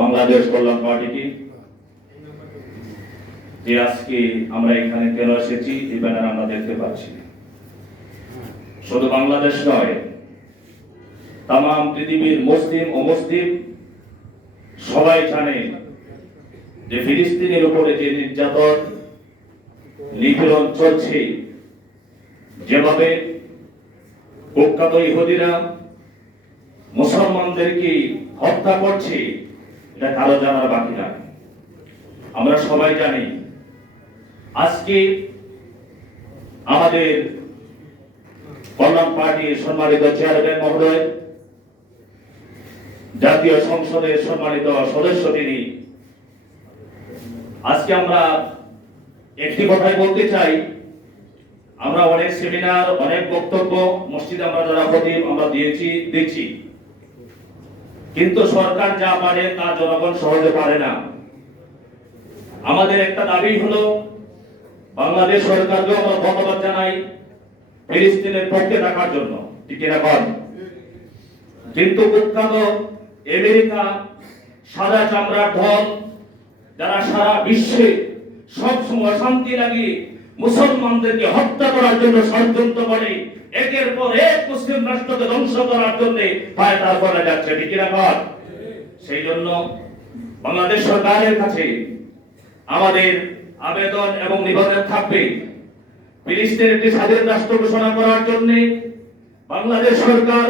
বাংলাদেশ কল্যাণ পার্টিকে যে আজকে আমরা এখানে কেন এসেছি, এই ব্যানার আমরা দেখতে পাচ্ছি। শুধু বাংলাদেশ নয় তাম পৃথিবীর মুসলিম, অমুসলিম সবাই জানে যে ফিলিস্তিনের উপরে যে নির্যাতন, নিপীড়ন চলছে, যেভাবে কুখ্যাত ইহুদিরা মুসলমানদেরকে হত্যা করছে এটা কারও জানার বাকি না। আমরা সবাই জানি, আজকে আমাদের কল্যাণ পার্টির সম্মানিত চেয়ারম্যান মহোদয়, জাতীয় সংসদের সম্মানিত সদস্য তিনি। আজকে আমরা একটি কথাই বলতে চাই, আমরা অনেক সেমিনার, অনেক বক্তব্য, মসজিদে আমরা যারা খতিব আমরা দিয়েছি, দিচ্ছি। কিন্তু সরকার যা পারে তা জনগণ সহজে পারে না। আমাদের একটা দাবি হলো, বাংলাদেশ সরকারকেও আমরা ধন্যবাদ জানাই ফিলিস্তিনের পক্ষে থাকার জন্য। ঠিক এরকম কিন্তু কুখ্যাত আমেরিকা, সাদা চামড়ার ঢল, যারা সারা বিশ্বে সব সময় শান্তি লাগিয়ে মুসলমানদেরকে হত্যা করার জন্য ষড়যন্ত্র করে, একের পর এক মুসলিম রাষ্ট্রকে ধ্বংস করার জন্য পায় তার করা যাচ্ছে ঠিক এরকম সেই জন্য বাংলাদেশ সরকারের কাছে আমাদের আবেদন এবং নিবেদন থাকবে। ফিলিস্তিন একটি স্বাধীন রাষ্ট্র ঘোষণা করার জন্য বাংলাদেশ সরকার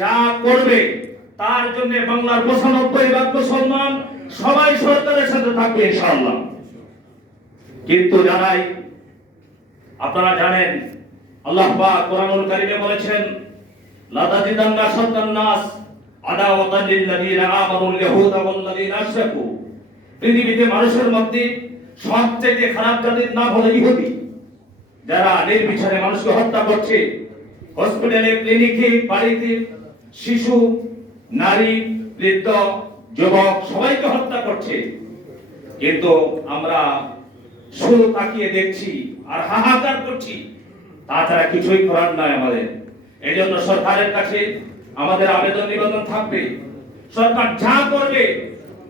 যা করবে, তার জন্য বাংলার পঁচানব্বই ভাগ মুসলমান সবাই সরকারের সাথে থাকবে, ইনশাআল্লাহ। কিন্তু জানাই, আপনারা জানেন আল্লাহ পাক কোরআনুল কারীমে বলেছেন লা তাজিদান্না শাদ্দান নাস আদাওয়াতান লিল্লাযীনা আমানুল ইয়াহুদা ওয়াল লাযীনা আশরাকু। পৃথিবীতে মানুষের মধ্যে সবচেয়ে খারাপ জাতির নাম হলো ইহুদি। যারা নির্বিচারে মানুষকে হত্যা করছে, হসপিটালে, ক্লিনিকে, বাড়িতে শিশু, নারী, বৃদ্ধ, যুবক সবাইকে হত্যা করছে। কিন্তু আমরা শুধু তাকিয়ে দেখছি আর হাহাকার করছি। তাছাড়া কিছুই করার নয় আমাদের। এই জন্য সরকারের কাছে আমাদের আবেদন নিবেদন থাকবে। সরকার যা করবে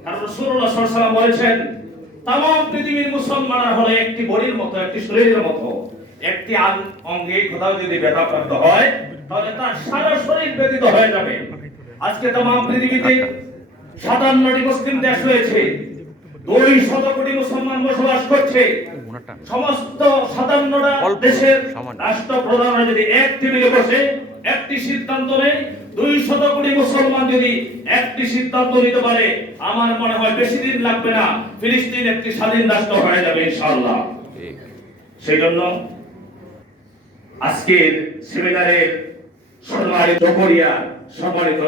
কারণ রসুল্লাহ সাল্লাম বলেছেন তাম পৃথিবীর মুসলমানরা হলো একটি বডির মতো, একটি শরীরের মতো, একটি অঙ্গে কোথাও যদি ব্যথাপ্রাপ্ত হয়, তাহলে তার সারা শরীর ব্যতীত হয়ে যাবে। আজকে তাম পৃথিবীতে সাতান্নটি মুসলিম দেশ রয়েছে। দুই শত কোটি মুসলমান বসবাস করছে। সমস্ত সাতান্নটা দেশের যদি এক টেবিলে বসে একটি সিদ্ধান্ত নেয় দুই শত কোটি মুসলমান যদি একটি সিদ্ধান্ত নিতে পারে আমার মনে হয় বেশি দিন লাগবে না ফিলিস্তিন একটি স্বাধীন রাষ্ট্র হয়ে যাবে ইনশাআল্লাহ। সেই জন্য আজকের সেমিনারের সম্মানিত করিয়া সম্মানিত